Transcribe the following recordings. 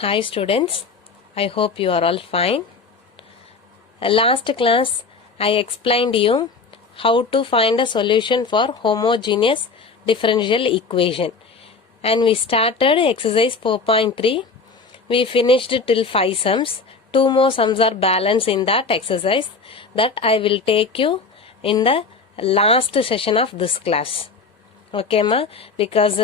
Hi students, I hope you are all fine. Last class I explained you how to find a solution for homogeneous differential equation and we started exercise 4.3. We finished till 5 sums. 2 more sums are balanced in that exercise that I will take you in the last session of this class. Okay ma, because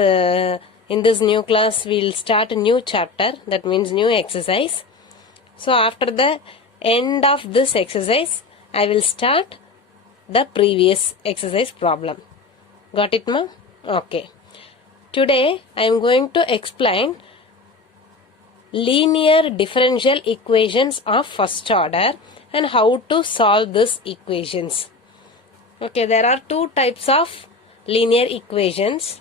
in this new class we will start a new chapter, that means new exercise. So after the end of this exercise I will start the previous exercise problem. Got it ma? Okay. Today I am going to explain linear differential equations of first order and how to solve these equations. Okay, there are two types of linear equations.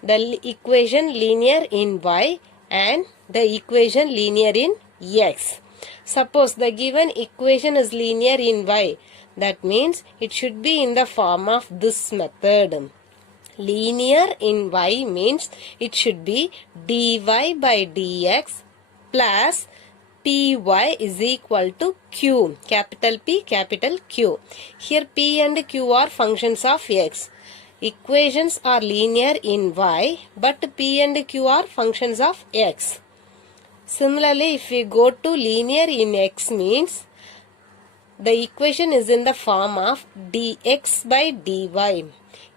The equation linear in y and the equation linear in x. Suppose the given equation is linear in y, that means it should be in the form of this method. Linear in y means it should be dy by dx plus py is equal to q, capital P, capital Q. Here p and q are functions of x. Equations are linear in y, but p and q are functions of x. Similarly, if we go to linear in x means the equation is in the form of dx by dy.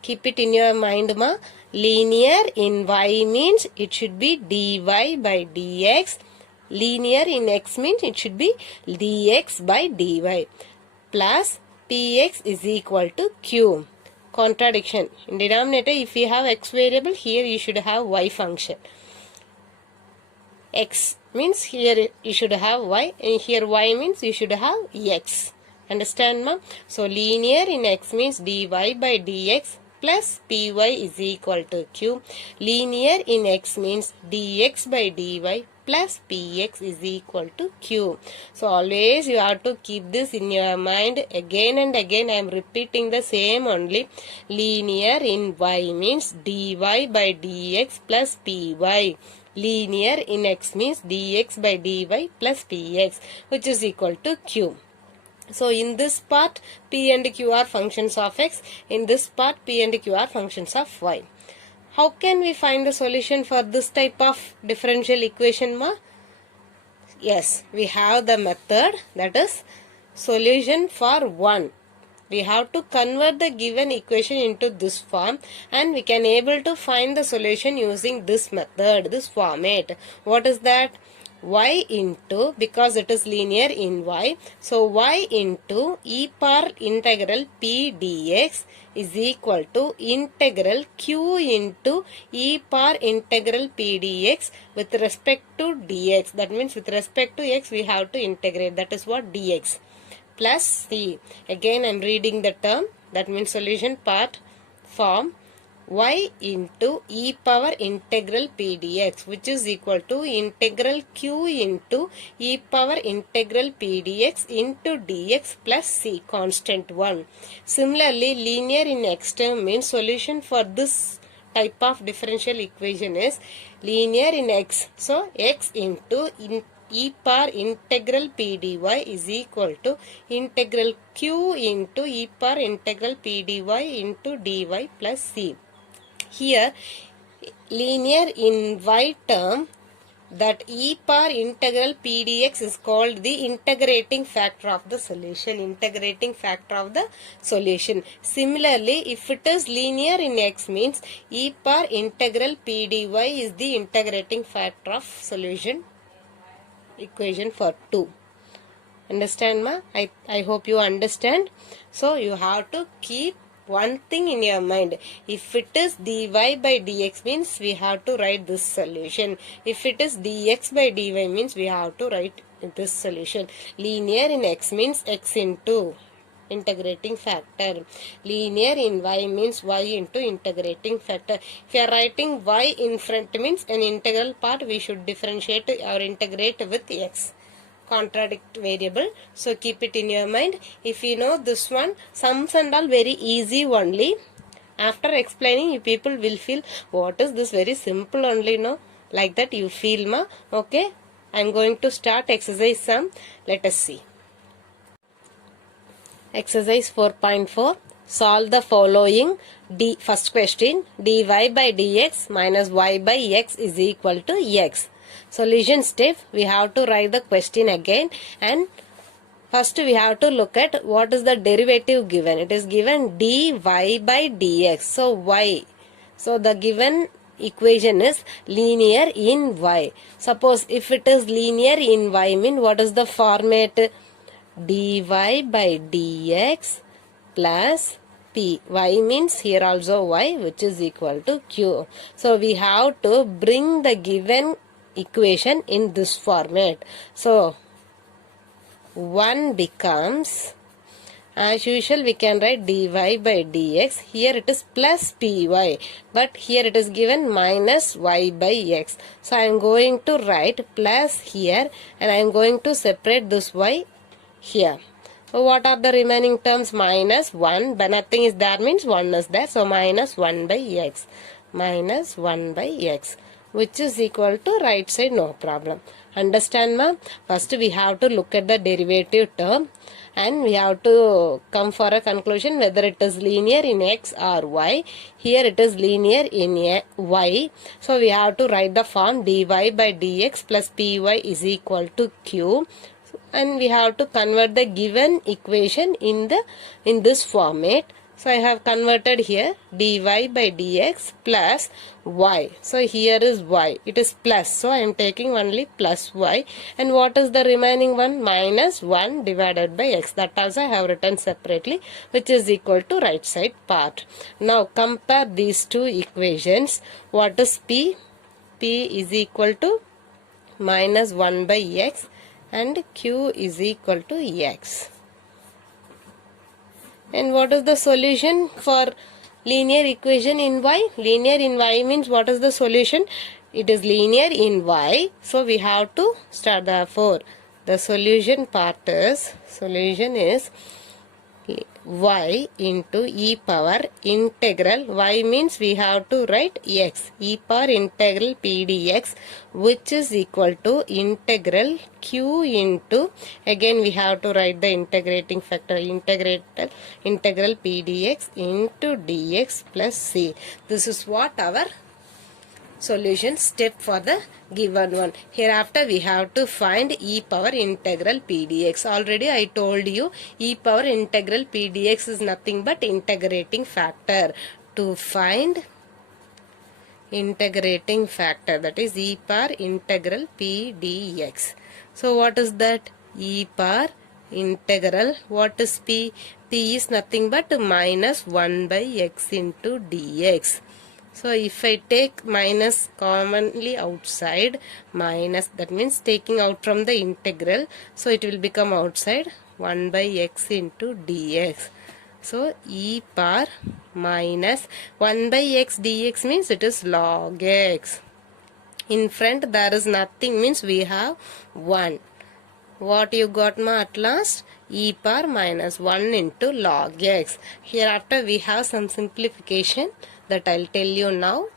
Keep it in your mind ma. Linear in y means it should be dy by dx. Linear in x means it should be dx by dy plus px is equal to q. Contradiction. In denominator, if you have x variable, here you should have y function. X means here you should have y, and here y means you should have x. Understand ma? So linear in x means dy by dx plus py is equal to q. Linear in x means dx by dy plus px is equal to q. So always you have to keep this in your mind. Again and again I am repeating the same only. Linear in y means dy by dx plus py. Linear in x means dx by dy plus px, which is equal to q. So in this part p and q are functions of x. In this part p and q are functions of y. How can we find the solution for this type of differential equation ma? Yes, we have the method, that is solution for 1. We have to convert the given equation into this form and we can able to find the solution using this method, this format. What is that? Y into, because it is linear in y, so y into e power integral p dx is equal to integral q into e power integral p dx with respect to dx. That means with respect to x we have to integrate, that is what dx plus c. Again I am reading the term, that means solution part form y into e power integral p dx, which is equal to integral q into e power integral p dx into dx plus c, constant 1. Similarly, linear in x term means solution for this type of differential equation is linear in x. So x into e power integral p dy is equal to integral q into e power integral p dy into dy plus c. Here linear in y term, that e power integral p dx is called the integrating factor of the solution. Integrating factor of the solution. Similarly, if it is linear in x means e power integral p dy is the integrating factor of solution equation for 2. Understand ma? I hope you understand. So you have to keep one thing in your mind. If it is dy by dx means we have to write this solution. If it is dx by dy means we have to write this solution. Linear in x means x into integrating factor. Linear in y means y into integrating factor. If you are writing y in front means an integral part we should differentiate or integrate with x. Contradict variable, so keep it in your mind. If you know this one, sums and all very easy only. After explaining, you people will feel what is this, very simple only, no? Like that you feel, ma. Okay. I am going to start exercise sum. Let us see. Exercise 4.4. Solve the following. First question. Dy by dx minus y by x is equal to x. Solution step. We have to write the question again, and first we have to look at what is the derivative given. It is given dy by dx. So y. So the given equation is linear in y. Suppose if it is linear in y, mean what is the format? Dy by dx plus p. Y means here also y, which is equal to q. So we have to bring the given equation in this format. So 1 becomes, as usual we can write dy by dx. Here it is plus py, but here it is given minus y by x. So I am going to write plus here, and I am going to separate this y here. So what are the remaining terms? Minus 1, but nothing is there means 1 is there. So minus 1 by x. Minus 1 by x, which is equal to right side, no problem. Understand, ma'am? First we have to look at the derivative term, and we have to come for a conclusion whether it is linear in x or y. Here it is linear in y. So we have to write the form dy by dx plus py is equal to q. And we have to convert the given equation in this format. So I have converted here dy by dx plus y. So here is y. It is plus. So I am taking only plus y. And what is the remaining one? Minus 1 divided by x. That also I have written separately, which is equal to right side part. Now compare these two equations. What is p? P is equal to minus 1 by x. And q is equal to x. And what is the solution for linear equation in y? Linear in y means what is the solution? It is linear in y. So we have to start. Therefore the solution is y into e power integral. Y means we have to write x. E power integral p dx, which is equal to integral q into, again we have to write the integrating factor, integral p dx into dx plus c. This is what our solution step for the given one. Hereafter we have to find e power integral p dx. Already I told you e power integral p dx is nothing but integrating factor. To find integrating factor, that is e power integral p dx. So what is that? E power integral, what is p? P is nothing but minus 1 by x into dx. So if I take minus commonly outside, minus, that means taking out from the integral, so it will become outside 1 by x into dx. So e power minus 1 by x dx means it is log x. In front there is nothing means we have 1. What you got, ma, at last? E power minus 1 into log x. Hereafter we have some simplification that I'll tell you now.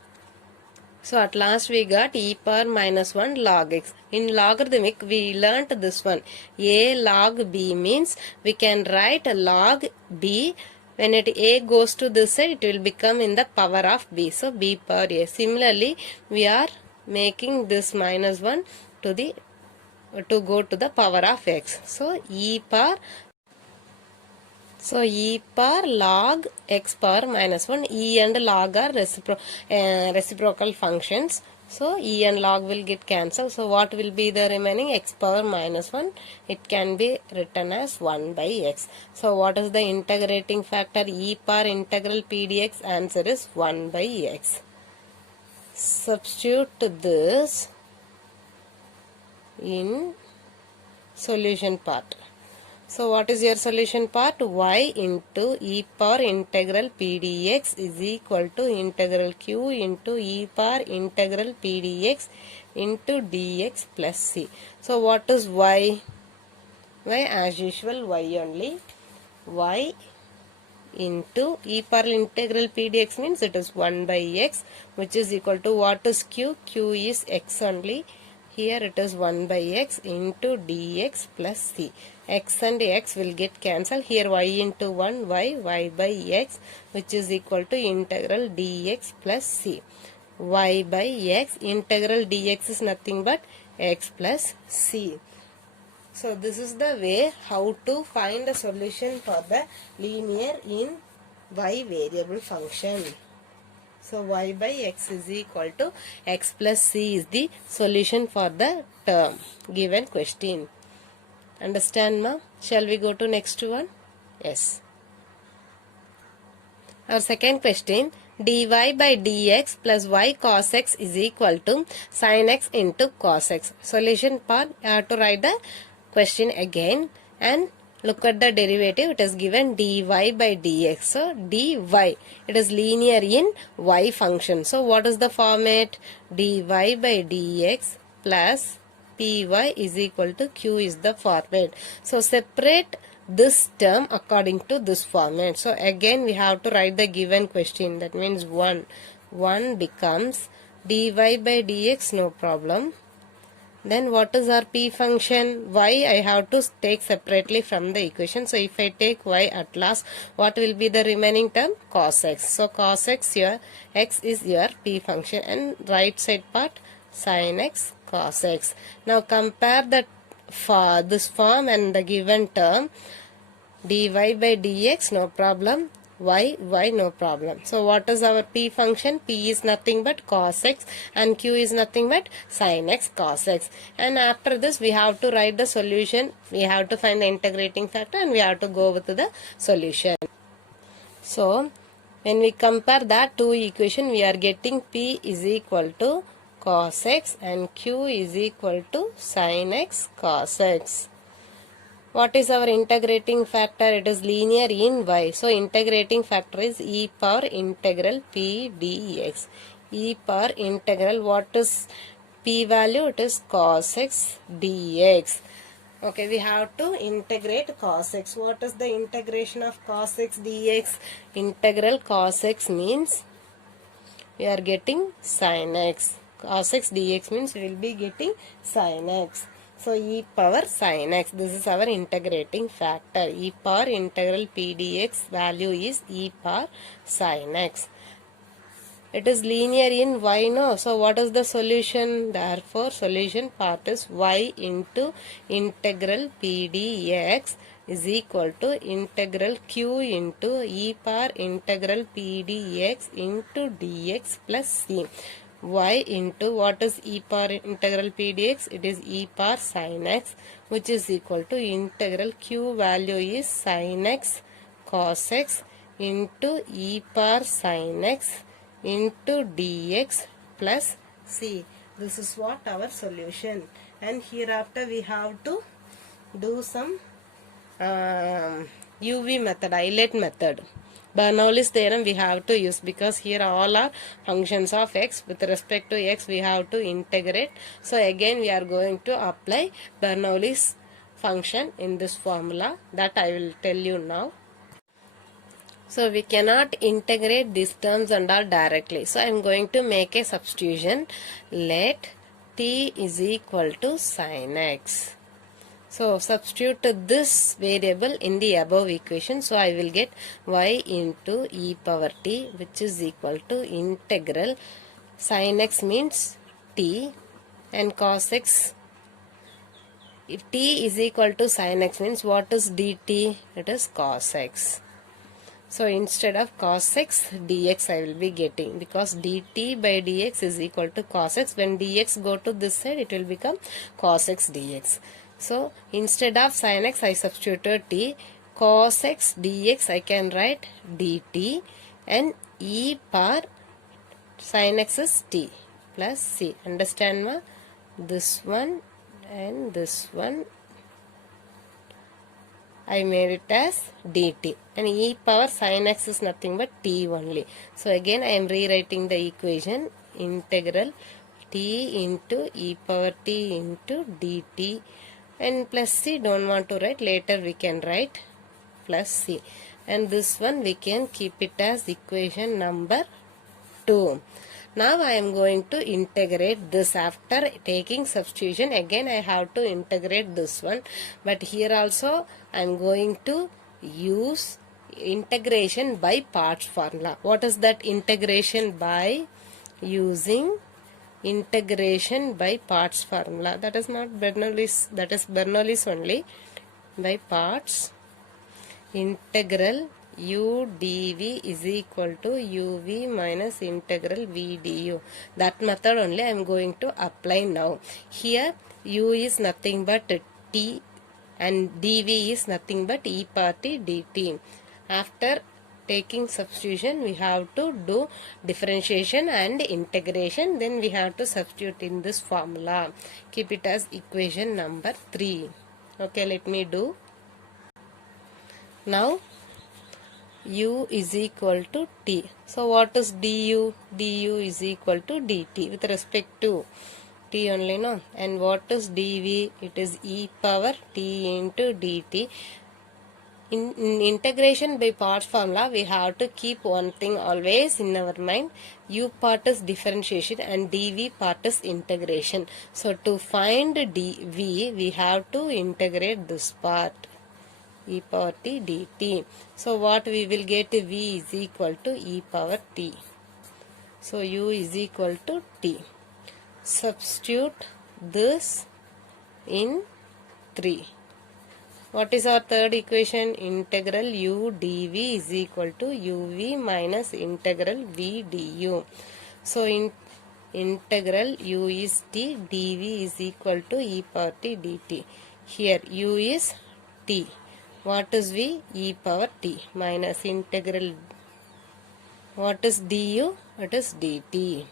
So at last we got e power minus 1 log x. In logarithmic we learnt this one. A log b means we can write a log b. When a goes to this side, it will become in the power of b. So b power a. Similarly, we are making this minus 1 to go to the power of x. So e power log x power minus 1. E and log are reciprocal functions. So e and log will get cancelled. So what will be the remaining? X power minus 1. It can be written as 1 by x. So what is the integrating factor? E power integral p dx. Answer is 1 by x. Substitute this in solution part. So what is your solution part? Y into e power integral p dx is equal to integral q into e power integral p dx into dx plus c. So what is y? Y as usual y only. Y into e power integral p dx means it is 1 by x, which is equal to what is q? Q is x only. Here it is 1 by x into dx plus c. X and x will get cancelled. Here y into 1, y by x, which is equal to integral dx plus c. Y by x, integral dx is nothing but x plus c. So this is the way how to find a solution for the linear in y variable function. So y by x is equal to x plus c is the solution for the term given question. Understand, ma? Shall we go to next one? Yes. Our second question, dy by dx plus y cos x is equal to sin x into cos x. Solution part, you have to write the question again and look at the derivative. It is given dy by dx. So dy, it is linear in y function. So what is the format? Dy by dx plus py is equal to q is the format. So separate this term according to this format. So again we have to write the given question. That means 1 becomes dy by dx, no problem. Then what is our p function? Y I have to take separately from the equation. So if I take y at last, what will be the remaining term? Cos x. So cos x, your x is your p function, and right side part sin x cos x. Now compare the this form and the given term. Dy by dx, no problem. Y no problem. So what is our p function? P is nothing but cos x and q is nothing but sin x cos x. And after this we have to write the solution. We have to find the integrating factor and we have to go with the solution. So when we compare that two equation, we are getting p is equal to cos x and q is equal to sin x cos x. What is our integrating factor? It is linear in y. So integrating factor is e power integral p dx. E power integral, what is p value? It is cos x dx. Okay, we have to integrate cos x. What is the integration of cos x dx? Integral cos x means we are getting sin x. Cos x dx means we will be getting sin x. So e power sin x, this is our integrating factor. E power integral p dx value is e power sin x. It is linear in y, no? So what is the solution? Therefore solution part is y into integral p dx is equal to integral q into e power integral p dx into dx plus c. Y into what is e power integral p dx? It is e power sin x, which is equal to integral q value is sin x cos x into e power sin x into dx plus c. This is what our solution. And hereafter we have to do some UV method, highlight method. Bernoulli's theorem we have to use, because here all are functions of x. With respect to x we have to integrate. So again we are going to apply Bernoulli's function in this formula, that I will tell you now. So we cannot integrate these terms and all directly. So I am going to make a substitution. Let t is equal to sin x. So substitute this variable in the above equation. So I will get y into e power t, which is equal to integral sin x means t and cos x. If t is equal to sin x means what is dt? It is cos x. So instead of cos x dx I will be getting, because dt by dx is equal to cos x. When dx go to this side it will become cos x dx. So instead of sin x I substituted t. Cos x dx I can write dt, and e power sin x is t plus c. Understand, ma? This one and this one I made it as dt, and e power sin x is nothing but t only. So again I am rewriting the equation. Integral t into e power t into dt, and plus c don't want to write, later we can write plus c. and this one we can keep it as equation number 2. Now I am going to integrate this. After taking substitution, again I have to integrate this one, but here also I am going to use integration by parts formula. What is that integration? By using integration by parts formula. That is not Bernoulli's, that is Bernoulli's only. By parts, integral u dv is equal to uv minus integral v du. That method only I am going to apply now. Here u is nothing but t and dv is nothing but e power t dt. After taking substitution, we have to do differentiation and integration, then we have to substitute in this formula. Keep it as equation number 3. Okay, let me do. Now u is equal to t. So what is du? Du is equal to dt with respect to t only, no? And what is dv? It is e power t into dt. In integration by parts formula, we have to keep one thing always in our mind. U part is differentiation and dv part is integration. So to find dv, we have to integrate this part, e power t dt. So what we will get? V is equal to e power t. So u is equal to t. Substitute this in 3. What is our third equation? Integral u dv is equal to uv minus integral v du. So integral u is t, dv is equal to e power t dt. Here u is t. What is v? E power t minus integral. What is du? It is dt.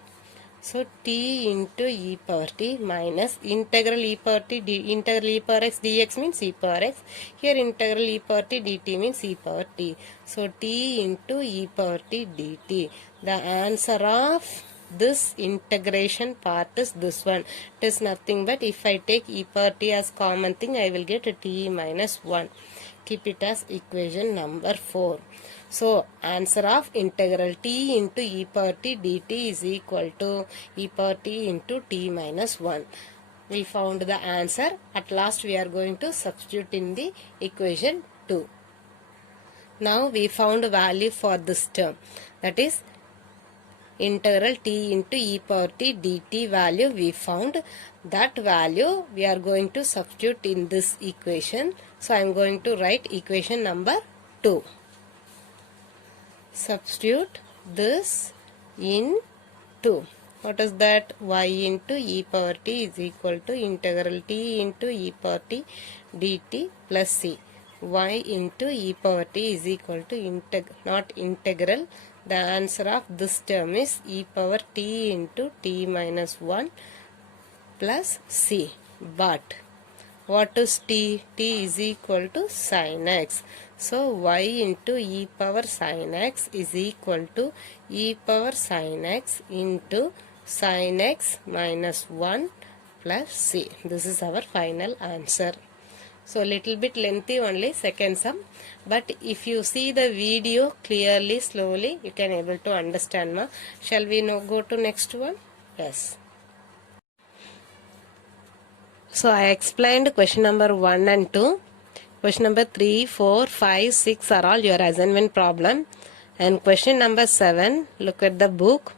So t into e power t minus integral e power t, integral e power x dx means e power x. Here integral e power t dt means e power t. So t into e power t dt. The answer of this integration part is this one. It is nothing but, if I take e power t as common thing, I will get t minus 1. Keep it as equation number 4. So answer of integral t into e power t dt is equal to e power t into t minus 1. We found the answer. At last we are going to substitute in the equation 2. Now we found value for this term, that is integral t into e power t dt value we found. That value we are going to substitute in this equation. So I am going to write equation number 2. Substitute this in 2. What is that? Y into e power t is equal to integral t into e power t dt plus c. Y into e power t is equal to not integral. The answer of this term is e power t into t minus 1 plus c. But what is t? T is equal to sin x. So y into e power sin x is equal to e power sin x into sin x minus 1 plus c. This is our final answer. So little bit lengthy only, second sum, but if you see the video clearly, slowly, you can able to understand. Ma. Shall we now go to next one? Yes. So I explained question number 1 and 2. Question number 3, 4, 5, 6 are all your assignment problem. And question number 7, look at the book.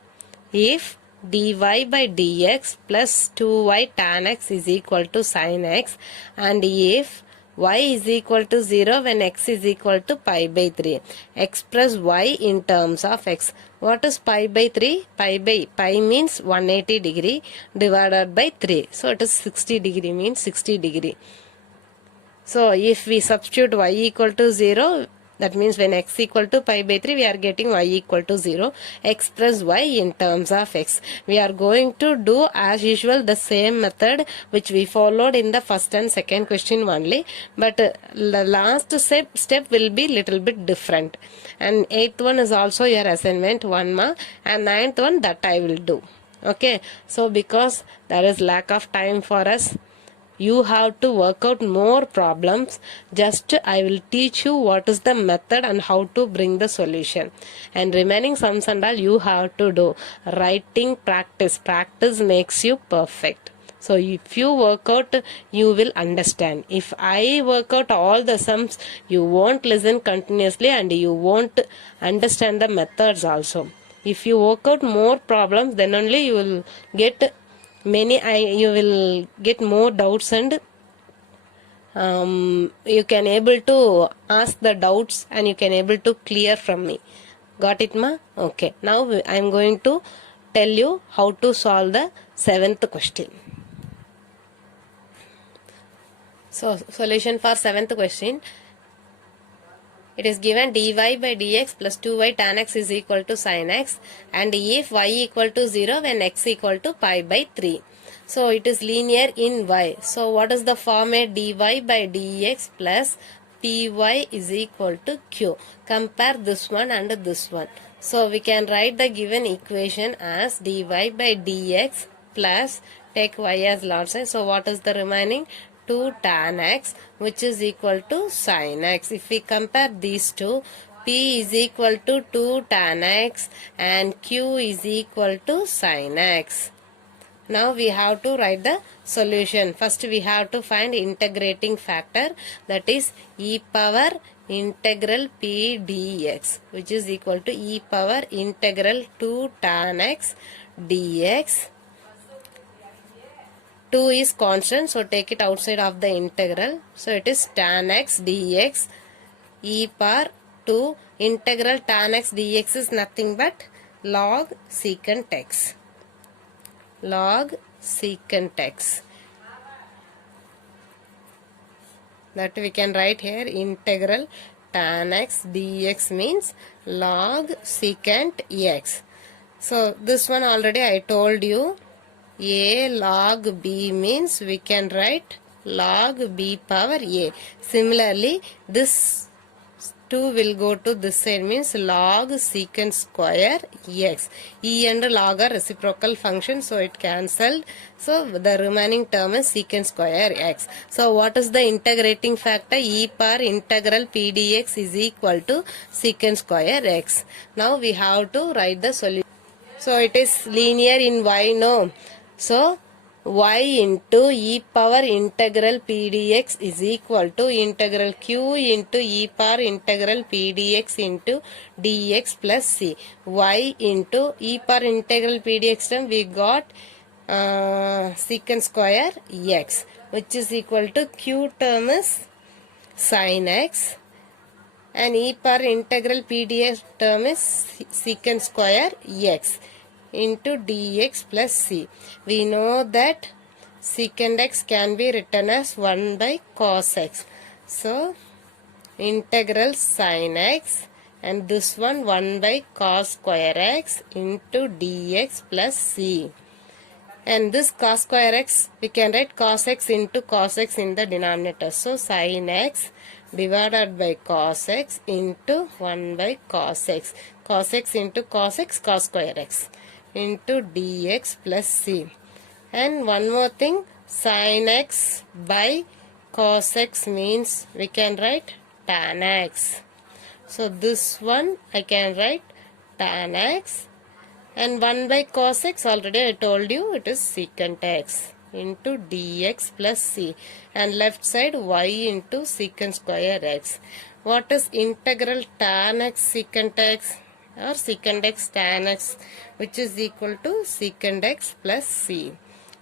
If dy by dx plus 2y tan x is equal to sin x, and if y is equal to 0 when x is equal to pi by 3, express y in terms of x. What is pi by 3? Pi means 180 degree divided by 3. So it is 60 degree means 60 degree. So if we substitute y equal to 0, that means when x equal to pi by 3, we are getting y equal to 0. Express y in terms of x. We are going to do as usual the same method which we followed in the first and second question only. But the last step will be little bit different. And 8th one is also your assignment, 1 mark. And 9th one, that I will do. Okay. So because there is lack of time for us, you have to work out more problems. Just I will teach you what is the method and how to bring the solution. And remaining sums and all you have to do. Writing practice. Practice makes you perfect. So if you work out, you will understand. If I work out all the sums, you won't listen continuously and you won't understand the methods also. If you work out more problems, then only you will get you will get more doubts, and you can able to ask the doubts and you can able to clear from me. Got it, ma? Okay. Now I am going to tell you how to solve the 7th question. So solution for 7th question. It is given dy by dx plus 2y tan x is equal to sin x, and if y equal to 0 when x equal to pi by 3. So it is linear in y. So what is the format? Dy by dx plus py is equal to q. Compare this one and this one. So we can write the given equation as dy by dx plus, take y as log side. So what is the remaining? 2 tan x, which is equal to sin x. If we compare these two, p is equal to 2 tan x and q is equal to sin x. Now we have to write the solution. First we have to find integrating factor, that is e power integral p dx, which is equal to e power integral 2 tan x dx. 2 is constant, so take it outside of the integral. So it is tan x dx e power 2. Integral tan x dx is nothing but log secant x. Log secant x. That we can write here, integral tan x dx means log secant x. So this one already I told you. A log b means we can write log b power a. Similarly, this 2 will go to this side, means log secant square x. E and log are reciprocal function, so it cancelled. So the remaining term is secant square x. So what is the integrating factor? E power integral p dx is equal to secant square x. Now we have to write the solution. So it is linear in y, no? So y into e power integral p dx is equal to integral q into e power integral p dx into dx plus c. Y into e power integral p dx term we got secant square x, which is equal to q term is sin x, and e power integral p dx term is secant square x into dx plus c. We know that secant x can be written as 1 by cos x. So integral sin x, and this one 1 by cos square x into dx plus c. And this cos square x, we can write cos x into cos x in the denominator. So sin x divided by cos x into 1 by cos x. Cos x into cos x, cos square x into dx plus c. And one more thing, sin x by cos x means we can write tan x. So this one I can write tan x, and 1 by cos x already I told you it is secant x into dx plus c, and left side y into secant square x. What is integral tan x secant x or secant x tan x, which is equal to secant x plus c.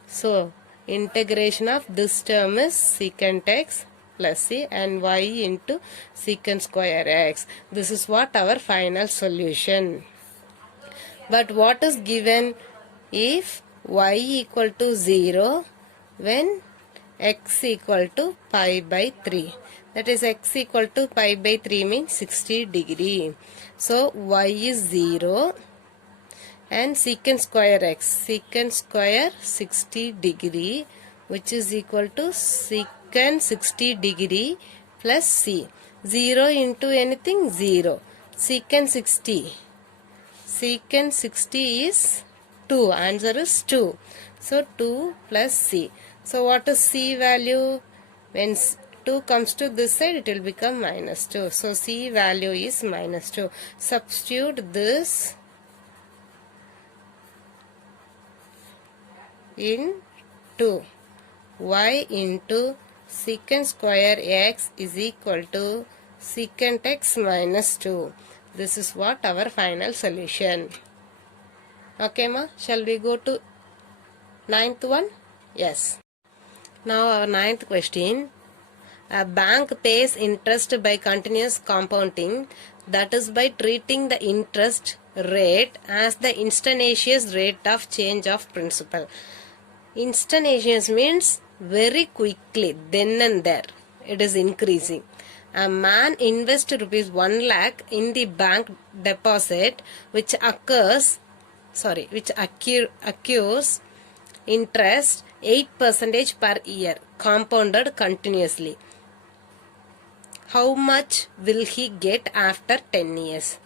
So integration of this term is secant x plus c and y into secant square x. This is what our final solution. But what is given if y equal to 0 when x equal to pi by 3? That is, x equal to pi by 3 means 60 degree. So y is 0 and secant square x, secant square 60 degree, which is equal to secant 60 degree plus c. 0 into anything, 0. Secant 60. Secant 60 is 2. Answer is 2. So 2 plus C. So what is C value? When 2 comes to this side, it will become minus 2. So C value is minus 2. Substitute this in 2. Y into secant square x is equal to secant x minus 2. This is what our final solution. Okay, ma? Shall we go to ninth one? Yes. Now our ninth question. A bank pays interest by continuous compounding, that is by treating the interest rate as the instantaneous rate of change of principal. Instantaneous means very quickly, then and there. It is increasing. A man invests rupees 1 lakh in the bank deposit which accrues interest 8% per year, compounded continuously. How much will he get after 10 years?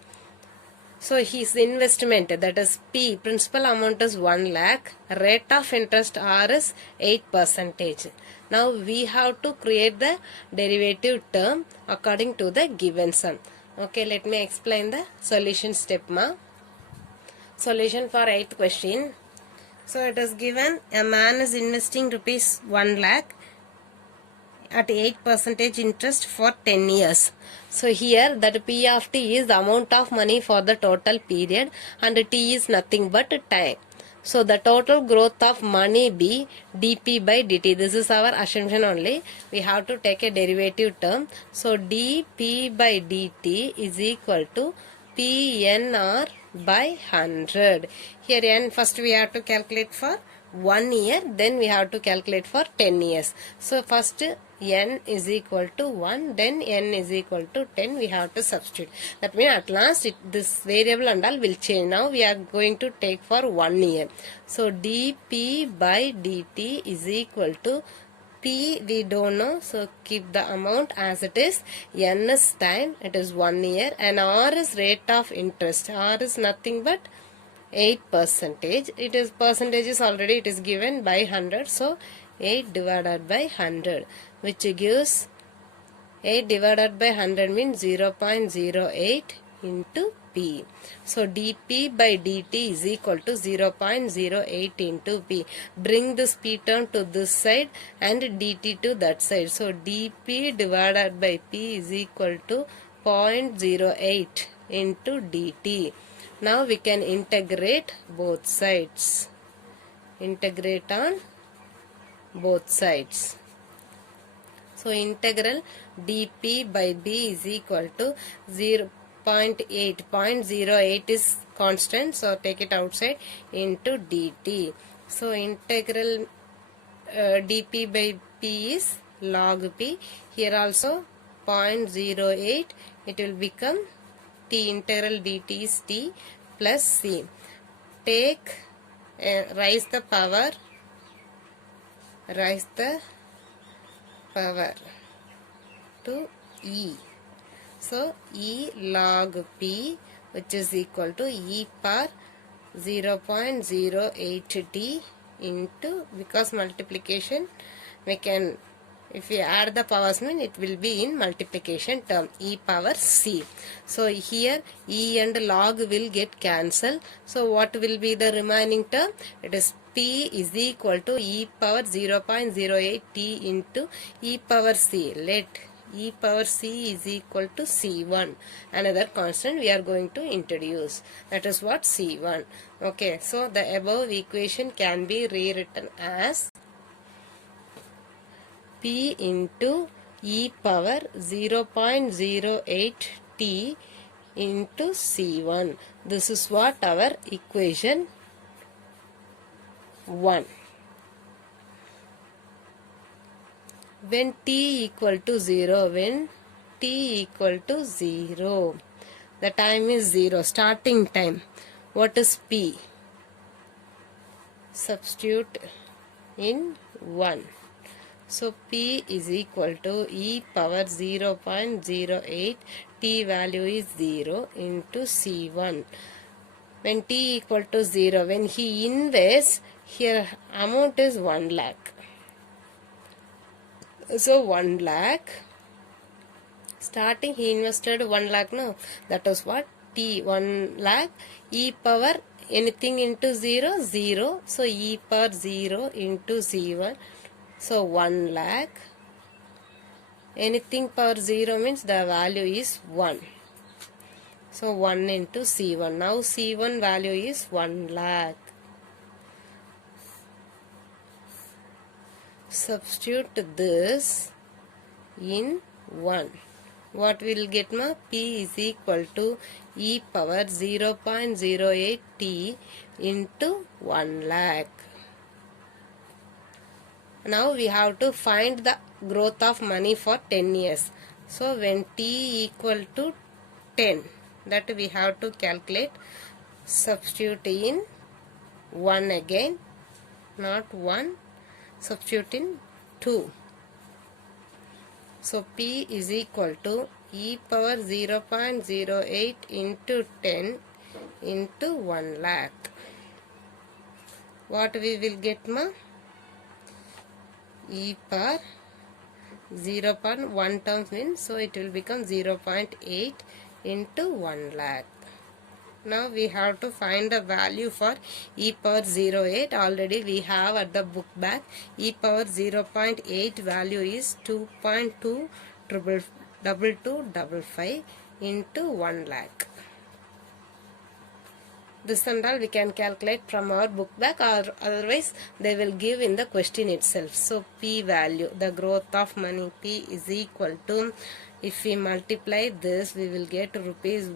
So his investment, that is P, principal amount is 1 lakh, rate of interest R is 8%. Now we have to create the derivative term according to the given sum. Okay, let me explain the solution step, ma. Solution for 8th question. So it is given a man is investing rupees 1 lakh at 8% interest for 10 years. So here that P of T is the amount of money for the total period and T is nothing but time. So the total growth of money be dP by dt. This is our assumption only. We have to take a derivative term. So dP by dt is equal to PNR by 100. Here n first we have to calculate for 1 year, then we have to calculate for 10 years. So first n is equal to 1, then n is equal to 10, we have to substitute. That means at last this variable and all will change. Now we are going to take for 1 year. So dP by dt is equal to P we don't know, so keep the amount as it is. N is time, it is 1 year, and R is rate of interest. R is nothing but 8%. It is percentage is already it is given by 100, so 8 divided by 100, which gives 8 divided by 100 means 0.08 into P. So dP by dt is equal to 0.08 into P. Bring this P term to this side and dt to that side. So dP divided by P is equal to 0.08 into dt. Now we can integrate both sides. Integrate on both sides. So integral dP by B is equal to 0.8. 0.08 is constant, so take it outside, into dt. So integral dP by P is log P. Here also 0.08, it will become T. Integral dt is T plus C. Take raise the power to E. So E log P, which is equal to E power 0.08t into, because multiplication we can, if we add the powers mean it will be in multiplication term, E power C. So here E and log will get cancelled. So what will be the remaining term? It is P is equal to E power 0.08t into E power C. Let E power C is equal to C1. Another constant we are going to introduce. That is what C1. Okay, so the above equation can be rewritten as P into E power 0.08t into C1. This is what our equation 1. When t equal to 0, the time is 0, starting time. What is P? Substitute in 1. So P is equal to E power 0.08, t value is 0 into C1. when t equal to 0, when he invests, here amount is 1 lakh. So 1 lakh, starting he invested 1 lakh, no, that was what? T, 1 lakh, e power anything into 0, 0, so e power 0 into C1, so 1 lakh, anything power 0 means the value is 1. So 1 into C1. Now C1 value is 1 lakh. Substitute this in 1. What will get ma? P is equal to e power 0.08 t into 1 lakh. Now we have to find the growth of money for 10 years. So when t equal to 10, that we have to calculate. Substitute in 1 again, not 1, substitute in 2. So P is equal to e power 0.08 into 10 into 1 lakh. What we will get ma? E power 0.1 terms means, so it will become 0.8 into 1 lakh. Now we have to find the value for e power 08. Already we have at the book back. E power 0.8 value is 2.22255 into 1 lakh. This and all we can calculate from our book back, or otherwise they will give in the question itself. So P value, the growth of money, P is equal to, if we multiply this, we will get rupees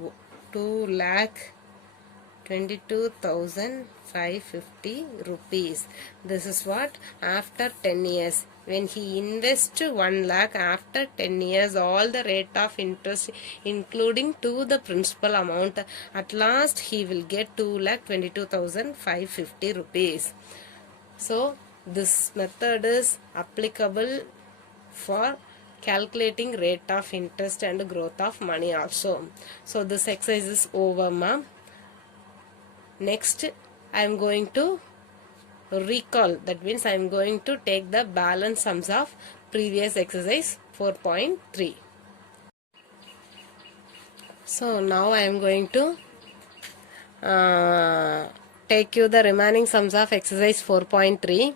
2,22,550 rupees. This is what after 10 years. When he invests 1 lakh, after 10 years, all the rate of interest including to the principal amount, at last he will get 2,22,550 rupees. So this method is applicable for calculating rate of interest and growth of money also. So this exercise is over, ma'am. Next I am going to recall, that means I am going to take the balance sums of previous exercise 4.3. So now I am going to take you the remaining sums of exercise 4.3.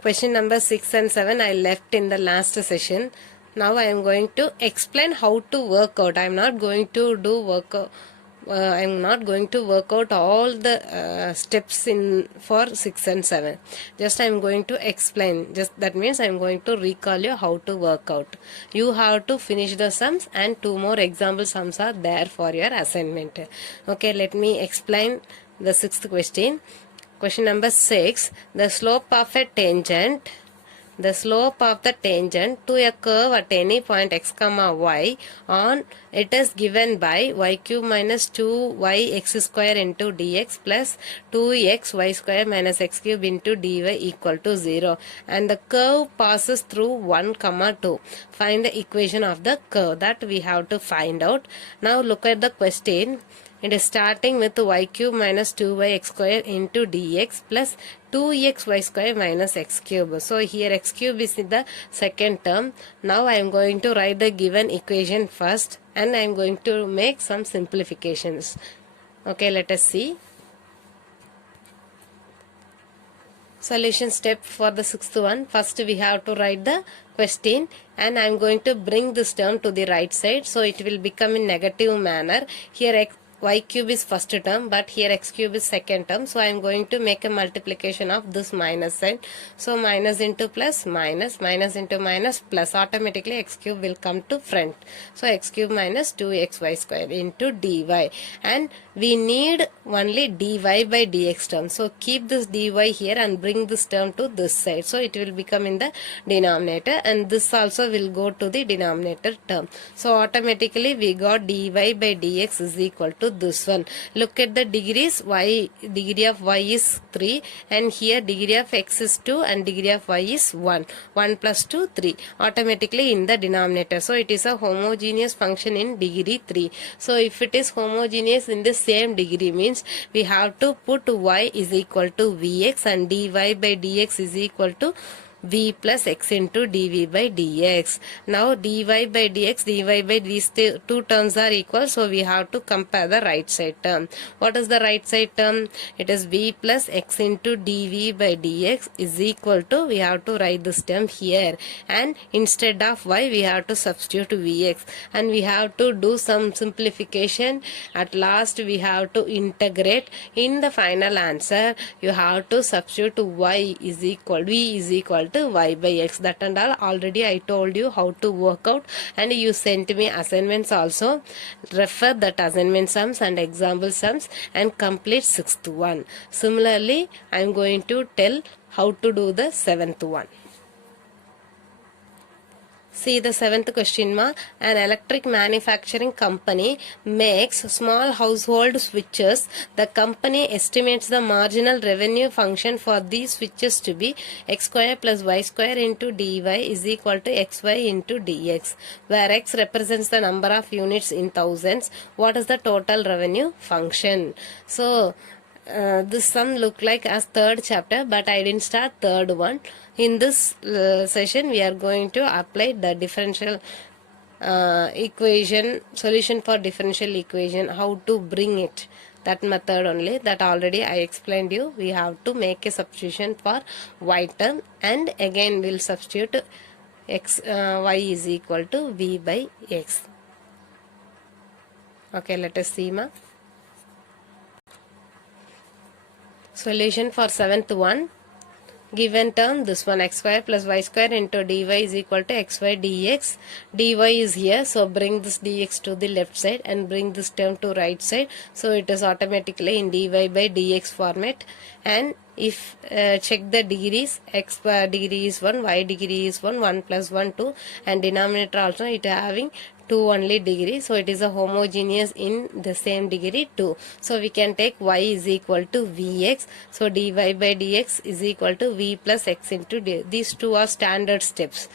Question number 6 and 7 I left in the last session. Now I am going to explain how to work out. I am not going to do workout. I am not going to work out all the steps in for 6 and 7. Just I am going to explain. Just that means I am going to recall you how to work out. You have to finish the sums, and 2 more example sums are there for your assignment. Okay, let me explain the 6th question. Question number 6. The slope of a tangent. The slope of the tangent to a curve at any point x comma y on it is given by y cube minus 2y x square into dx plus 2x y square minus x cube into dy equal to 0, and the curve passes through 1 comma 2. Find the equation of the curve. That we have to find out. Now look at the question. It is starting with y cube minus 2y x square into dx plus 2x y square minus x cube. So here x cube is in the second term. Now I am going to write the given equation first, and I am going to make some simplifications. Okay, let us see. Solution step for the 6th one. First we have to write the question, and I am going to bring this term to the right side, so it will become in negative manner. Here y cube is first term, but here x cube is second term, so I am going to make a multiplication of this minus sign. So minus into plus, minus, minus into minus, plus, automatically x cube will come to front. So x cube minus 2xy square into dy, and we need only dy by dx term. So keep this dy here and bring this term to this side, so it will become in the denominator, and this also will go to the denominator term. So automatically we got dy by dx is equal to to this one. Look at the degrees. Degree of y is 3 and here degree of x is 2 and degree of y is 1. 1 plus 2, 3. Automatically in the denominator. So it is a homogeneous function in degree 3. So if it is homogeneous in the same degree means we have to put y is equal to vx and dy by dx is equal to v plus x into dv by dx. Now dy by dx, dy by these two terms are equal, so we have to compare the right side term. What is the right side term? It is v plus x into dv by dx is equal to, we have to write this term here, and instead of y we have to substitute vx and we have to do some simplification. At last we have to integrate. In the final answer you have to substitute v is equal to y by x. That and all already I told you how to work out, and you sent me assignments also. Refer that assignment sums and example sums and complete 6th one. Similarly I am going to tell how to do the 7th one. See the 7th question ma. An electric manufacturing company makes small household switches. The company estimates the marginal revenue function for these switches to be x square plus y square into dy is equal to xy into dx, where x represents the number of units in thousands. What is the total revenue function? So this sum look like as 3rd chapter, but I didn't start 3rd one. In this session we are going to apply the differential equation, solution for differential equation, how to bring it, that method only, that already I explained you. We have to make a substitution for y term and again we'll substitute x y is equal to v by x. Okay, let us see ma. Solution for 7th one. Given term, this one x square plus y square into dy is equal to xy dx. Dy is here, so bring this dx to the left side and bring this term to right side. So it is automatically in dy by dx format. And if check the degrees, x degree is 1, y degree is 1, 1 plus 1 2, and denominator also it having 2 only degree, so it is a homogeneous in the same degree 2. So we can take y is equal to vx, so dy by dx is equal to v plus x into d. These two are standard steps.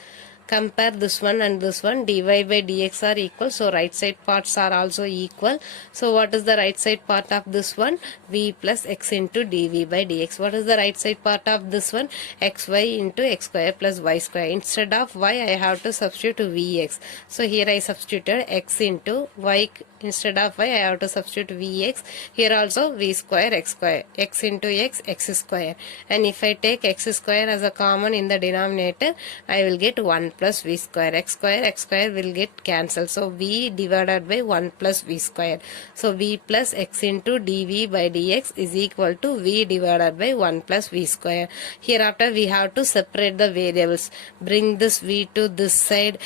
Compare this one and this one. Dy by dx are equal, so right side parts are also equal. So what is the right side part of this one? V plus x into dv by dx. What is the right side part of this one? Xy into x square plus y square. Instead of y I have to substitute vx. So here I substituted x into y. Instead of y I have to substitute vx. Here also v square x square. X into x, x square. And if I take x square as a common in the denominator, I will get 1 plus v square. X square will get cancelled. So v divided by 1 plus v square. So v plus x into dv by dx is equal to v divided by 1 plus v square. Hereafter we have to separate the variables. Bring this v to this side,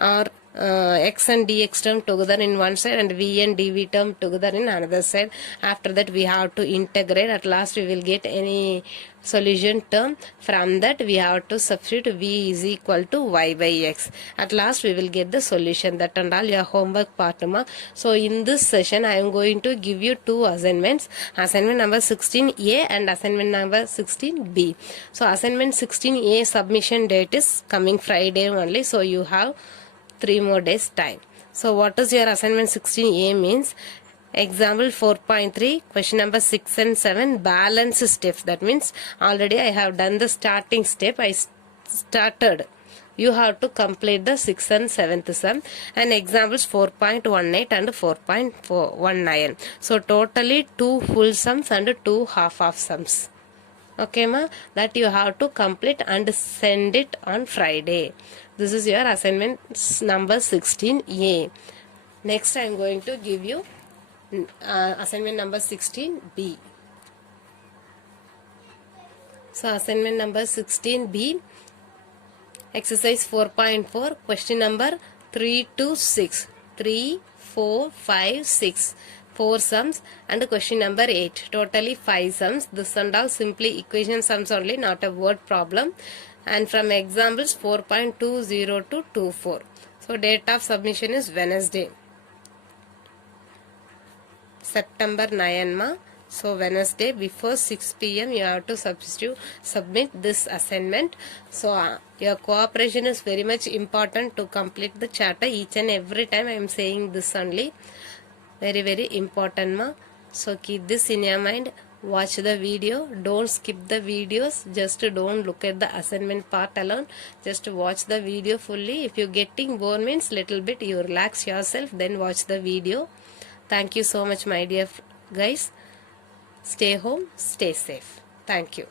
or x and dx term together in one side and v and dv term together in another side. After that we have to integrate. At last we will get any solution term. From that we have to substitute v is equal to y by x. At last we will get the solution. That and all your homework part. So in this session I am going to give you 2 assignments. Assignment number 16A and assignment number 16B. So assignment 16A submission date is coming Friday only. So you have 3 more days time. So what is your assignment 16A means? Example 4.3, question number 6 and 7, balance steps. That means already I have done the starting step. I started. You have to complete the 6th and 7th sum. And examples 4.18 and 4.19. So totally 2 full sums and 2 half of sums. Okay ma, that you have to complete and send it on Friday. This is your assignment number 16A. Next I am going to give you assignment number 16B. So assignment number 16B, exercise 4.4, question number 3 to 6. 3, 4, 5, 6. 4 sums and question number 8. Totally 5 sums. This and all simply equation sums only, not a word problem. And from examples 4.20 to 24. So date of submission is Wednesday. September 9 ma. So Wednesday before 6 p.m. you have to submit this assignment. So your cooperation is very much important to complete the chapter. Each and every time I am saying this only. Very very important ma. So keep this in your mind. Watch the video. Don't skip the videos. Just don't look at the assignment part alone. Just watch the video fully. If you're getting bored means little bit, you relax yourself. Then watch the video. Thank you so much, my dear guys. Stay home. Stay safe. Thank you.